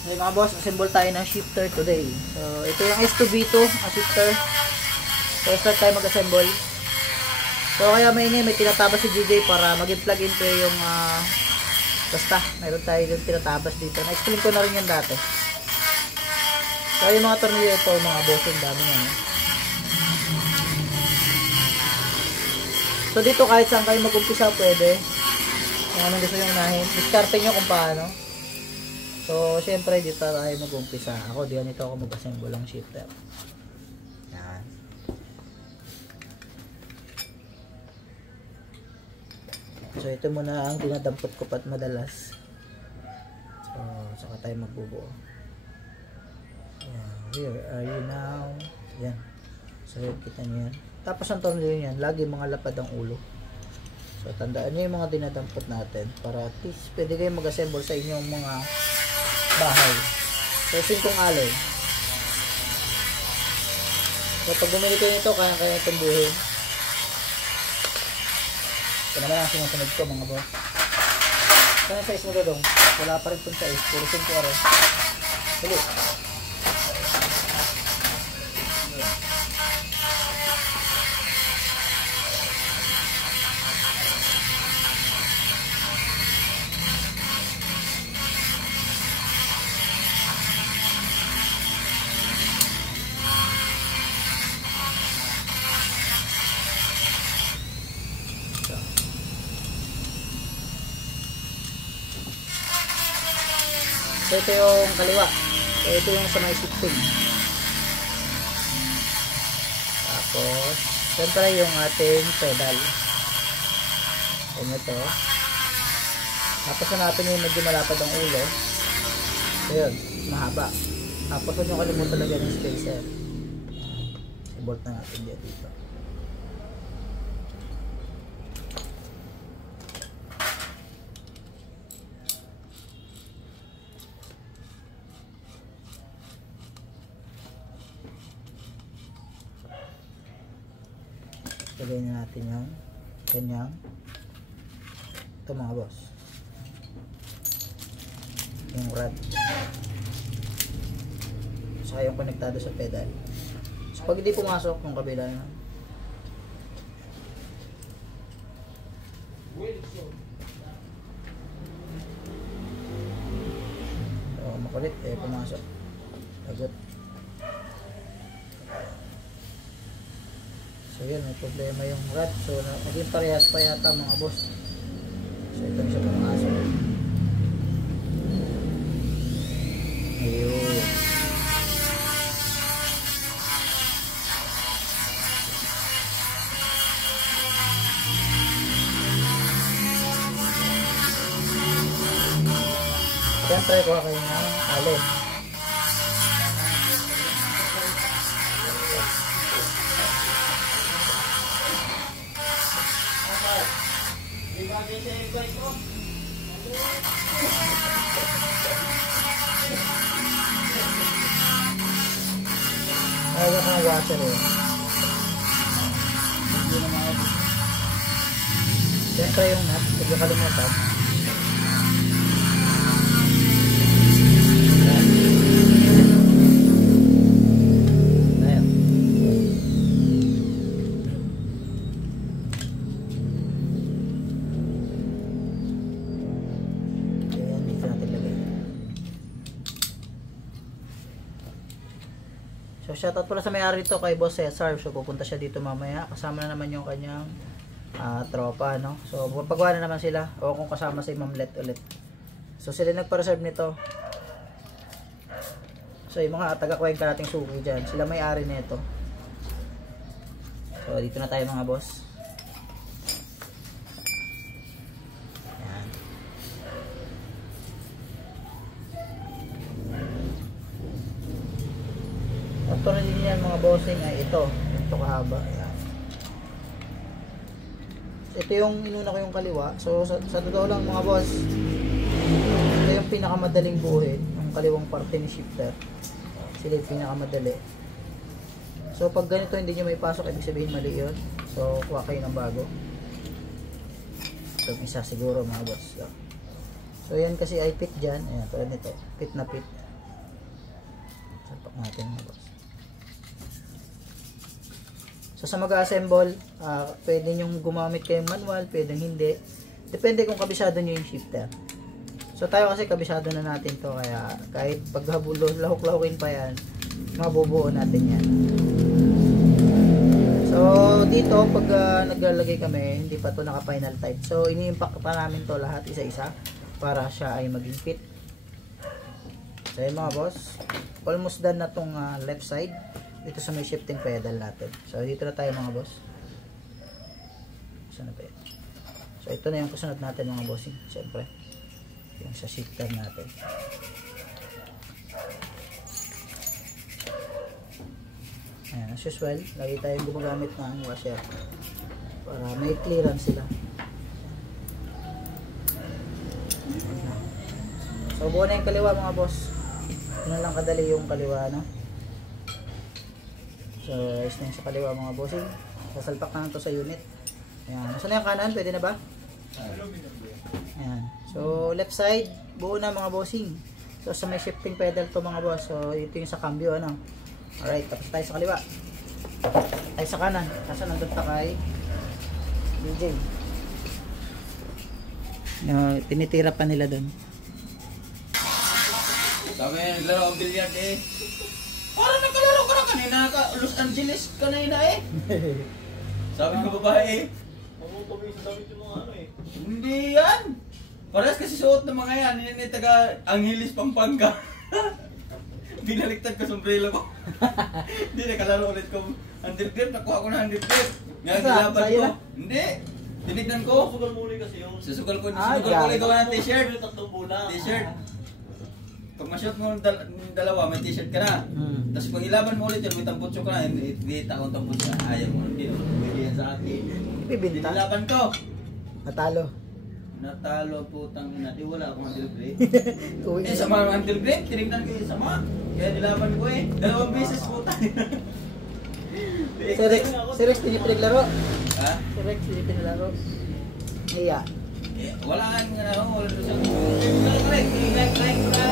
Okay mga boss, assemble tayo ng shifter today. So, ito yung S2B2 na shifter. So, start tayo mag-assemble. So, kaya may tinatabas si DJ para mag-plug into yung basta, mayroon tayo yung tinatabas dito. Na-explain ko na rin yan dati. So, yung mga tornilyo ito, mga boss, yung dami yan. So, dito kahit saan kayo mag-umpisa, pwede. Kung anong gusto nyo unahin. Diskarte nyo kung paano. So, syempre, dito tayo mag-umpisa. Ako, ganito ako mag-assemble ng shifter. Yan. So, ito muna ang dinadampot ko pat madalas. So, saka tayo magbubuo. Yan. Where are you now? Yan. So, kita nyo yan. Tapos, ang tornilyo yan, lagi mga lapad ang ulo. So, tandaan nyo yung mga dinadampot natin para at least pwede kayo mag-assemble sa inyong mga bahay. So, 5 alloy. So, pag bumili kayo nito, kaya itong buhin. Ito naman ang sinusunod ko, mga boss. Saan yung size mo dodong? Wala pa rin itong size. Puro 5 rin. Huli. So, ito yung kaliwa. So, ito yung sa may shifting. Tapos, siyempre yung ating pedal. Yan ito. Tapos, hanapin yung medyo malapad ang ulo. So, yun. Mahaba. Tapos, huwag nyo kalimutan lagyan ng spacer. I-bolt na natin dito. Lagyan na natin yung kanyang ito mga boss, yung rod, saka yung konektado sa pedal. So pag hindi pumasok yung kabila na, so makulit pumasok lagot. So yun, may problema yung rod. So naging parehas pa yata mga boss. So ito siya pumasok. Ayun. Siyempre kuha kayo ng alin. Ayaw ka ng washer eh. Siyempre yung nut, huwag yung kalimutan. Ayan. Ayan, dito natin lagay. So, shoutout pala sa may-ari rito kay Boss Cesar. So, pupunta siya dito mamaya. Kasama na naman yung kanyang tropa, no? So, paggawa na naman sila. O kung kasama si Ma'am Let ulit. So, sila nagpa-reserve nito. So, yung mga taga-Cuenca nating suki dyan. Sila may-ari nito. So, dito na tayo mga boss. Ayan. Actually din yan mga bossing ay ito kahaba. Ayan. Ito yung inuna ko yung kaliwa. So sa totoo lang mga boss, ito yung pinakamadaling buuhin, yung kaliwang parte ni shifter. Sila yung pinakamadali. So pag ganito hindi nyo may pasok, ibig sabihin mali yun. So kuha kayo ng bago. Itong isa siguro mga boss. So yan kasi ay pit dyan. Ayan, tulad nito. Pit na pit. natin mga boss. So sa mag-assemble, pwede nyong gumamit kayong manual, pwede hindi. Depende kung kabisado nyo yung shifter. So tayo kasi kabisado na natin to, kaya kahit paghabulo, lahok-lahokin pa yan, mabubuo natin yan. So dito pag naglalagay kami, hindi pa to naka final type. So ini-impact pa namin to lahat isa-isa para siya ay maging fit. So yun mga boss, almost done na tong left side dito sa may shifting pedal natin. So dito na tayo mga boss. Saan na ba yun? So ito na yung kasunod natin mga bossing, siyempre yung sa shifter natin. Ayan, as usual, lagi tayong gumagamit ng washer para may clearance sila. So buo na yung kaliwa mga boss. Ito na lang kadali yung kaliwa, no? So ayos na yung sa kaliwa mga bossing. Sasalpak na to sa unit. Ayan, nasa na yung kanan? Pwede na ba? Ayan. So left side, buo na mga bossing. So sa may shifting pedal to mga boss. So ito yung sa cambio, ano? Alright, tapos tayo sa kaliwa. Tayo sa kanan. Kasi nandun ta kay DJ. Tinitira pa nila doon. Sabi naglaro ang billiard eh. Parang nakalaro ka na kanina ka. Los Angeles kanina eh. Sabi ko babae eh. Mamutumi sa damit yung mga ano eh. Hindi yan. Parehas kasi suot ng mga yan. Yan yung taga Angeles, Pampanga. Binaliktad ko sombrero ko. Hindi, nakalaro ulit ko. 100 grip, nakuha ko na 100 grip. Ngayon nilaban ko. Hindi. Tinignan ko. Susugal muli kasi yung... Susugal ko. Ah, Susugal ko ulit gawa ng t-shirt. Tatlong bulan. T-shirt. Pag ma-shoot mo ng dalawa, may t-shirt ka na. Tapos pag ilaban mo ulit yun, may tamputso ka na. Hindi takong tamputso. Ayaw mo. Hindi yan sa akin. Ibibinta. Nilaban ko. Natalo. Natalo putang ina. Di wala akong handle brake. Uwi. Sama ang handle brake. Tinignan ko yung sama. Kaya nilaban ko eh. 2 beses putang ina. Si Rex, hindi pinaglaro. Ha? Si Rex, hindi pinaglaro. Iya. Eh, wala nga ano. Wala doon siya. Like ko na.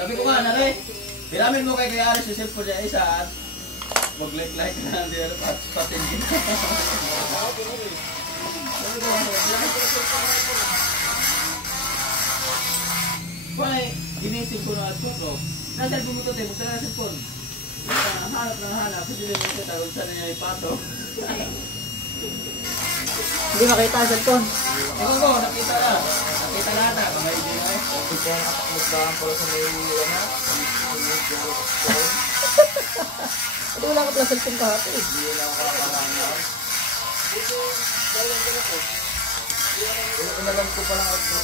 Sabi ko nga, nare. Piramin mo kay Aris yung cellphone niya isa at mag-like na hindi ano patin din. Pwede, ginisip ko na at ko. Nasa cellphone mo ito, magkala na cellphone. Hanap, kasi din yung katawag sana niya ipato. Hindi makita ang cellphone. Ikaw ko, nakita na. Nakita na ata, kamay din na eh. Ito yung nakakamagdahan pala sa may ano. Hindi wala ka pala cellphone kahapon eh. Hindi na ako kakarangan. Dito, dahil ang gano'n ko. Inalam ko palang ako.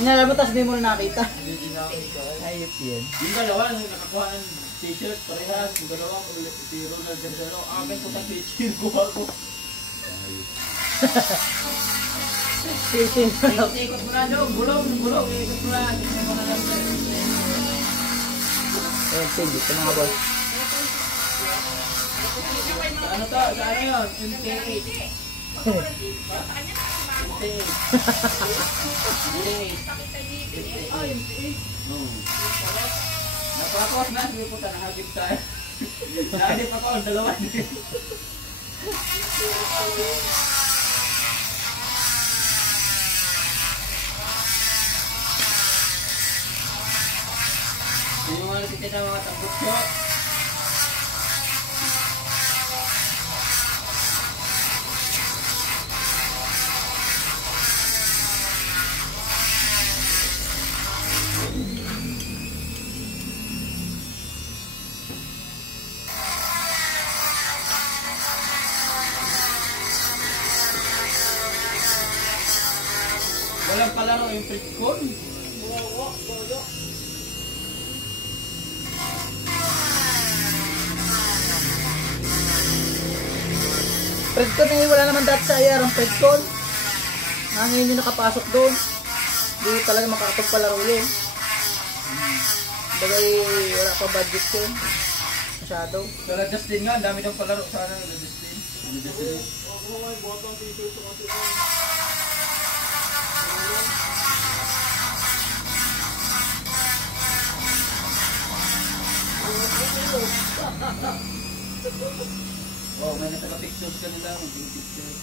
Inalam mo, tapos di mo na nakita. Hindi din nakita. Ayop yan. Yung dalawa, nakakuha ng t-shirt, parehas. Yung dalawa, si Ronald Gardano. Akin ko sa t-shirt, kuha ko. Ikot mo na doon, bulong. Ikot mo na. Ayan, sige, ito mga boss. Ano to? Sa ano yun? 28. Napakos na, hindi po tayo nahagip tayo. Nahagip ako, ang dalawa din. Yung mga nakikita ng mga tambutso. Walang kalaro yung Fredcon. Fredcon eh, wala naman dati sa IR ang Fredcon. Ngayon yung nakapasok doon. Hindi talaga makakapagpalaro yun. Bagay, wala pa budget yun. Masyado. Kala Justin nga, ang dami daw palaro sana nila Justin. Ako nga yung botang t-shirt ko kasi Oh, may nagka-pictures ka nila. Picture.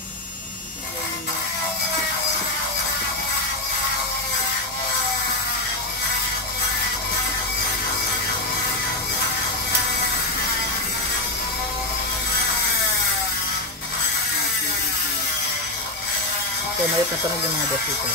So, malit na tunog yung mga boss dito.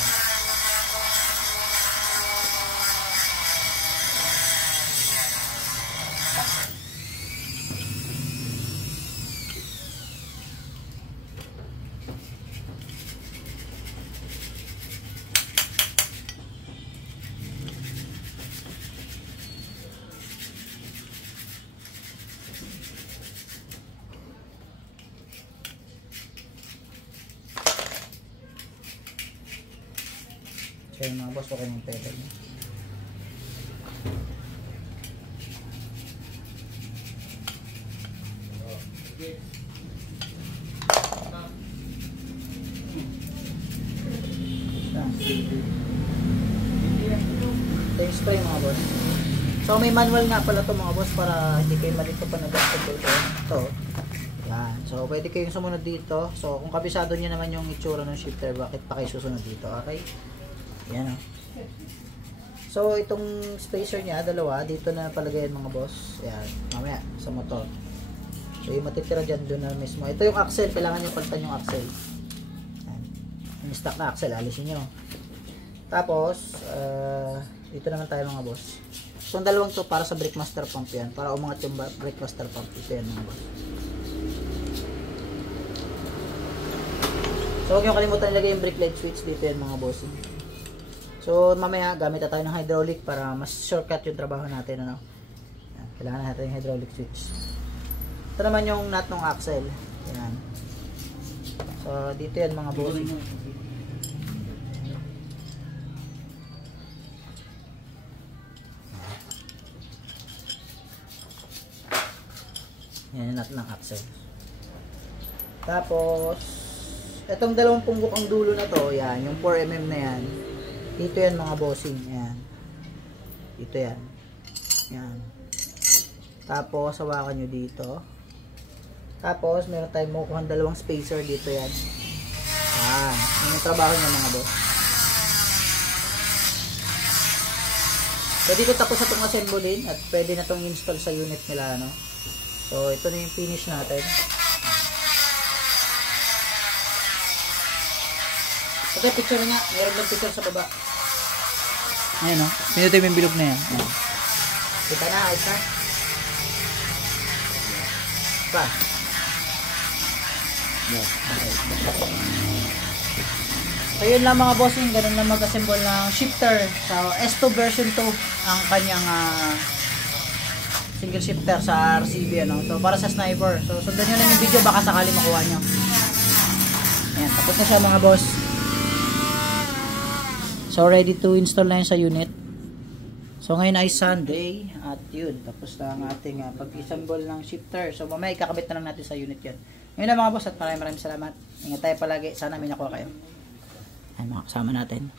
So, yung mga boss, okay ng pedal niya. Ito yung spray mga boss. So may manual nga pala to mga boss para hindi kayo malito pa nag-assemble ko. Ito. Yan. So pwede kayong sumunod dito. So kung kabisado niyo naman yung itsura ng shifter, bakit pa kayo susunod dito? Okay? Yan o. So itong spacer niya, dalawa, dito na palagayan mga boss. Yan. Mamaya sa motor. So yung matitira dyan, doon na mismo. Ito yung axle. Kailangan nyo palitan yung axle. Yan. Yung stock na axle, alisin nyo. Tapos, dito naman tayo mga boss. So, ang dalawang to para sa brake master pump yan. Para umangat yung brake master pump. Ito yan mga boss. So, huwag nyo kalimutan ilagay yung brake light switch. Dito yan mga boss. So, mamaya gamit na tayo ng hydraulic para mas shortcut yung trabaho natin. Ano? Yan. Kailangan natin yung hydraulic switch. Ito naman yung nut ng axle. Yan. So, dito yan mga boss. Yan yung nut ng axle. Tapos, itong dalawang punggok ang dulo na to, yan, yung 4mm na yan. Dito yan mga bossing, yan. Dito yan. Yan. Tapos, hawakan nyo dito. Tapos, meron tayong makukuha dalawang spacer dito yan. Yan. Yan yung trabaho nyo mga boss. So, dito tapos na itong assemblein at pwede na itong install sa unit nila, no? So, ito na yung finish natin. Okay, picture na nga. Meron lang picture sa baba. Ayan, no? Pinutin mo yung bilog na yan. Ayan. Kita na, out na. Pa. Okay. So, yun lang mga bossing. Ganun lang mag-assemble ng shifter. So, S2 version 2 ang kanyang single shifter sa RCB, ano. So, para sa sniper. So, sundan nyo lang yung video. Baka sakali makuha nyo. Ayan, tapos na siya mga boss. So, ready to install na yun sa unit. So, ngayon ay Sunday. At yun, tapos na ang ating pag-assemble ng shifter. So, mamaya ikakabit na lang natin sa unit yan. Ngayon na mga boss at maraming salamat. Ingat tayo palagi. Sana may nakuha kayo. Ayan mga kasama natin.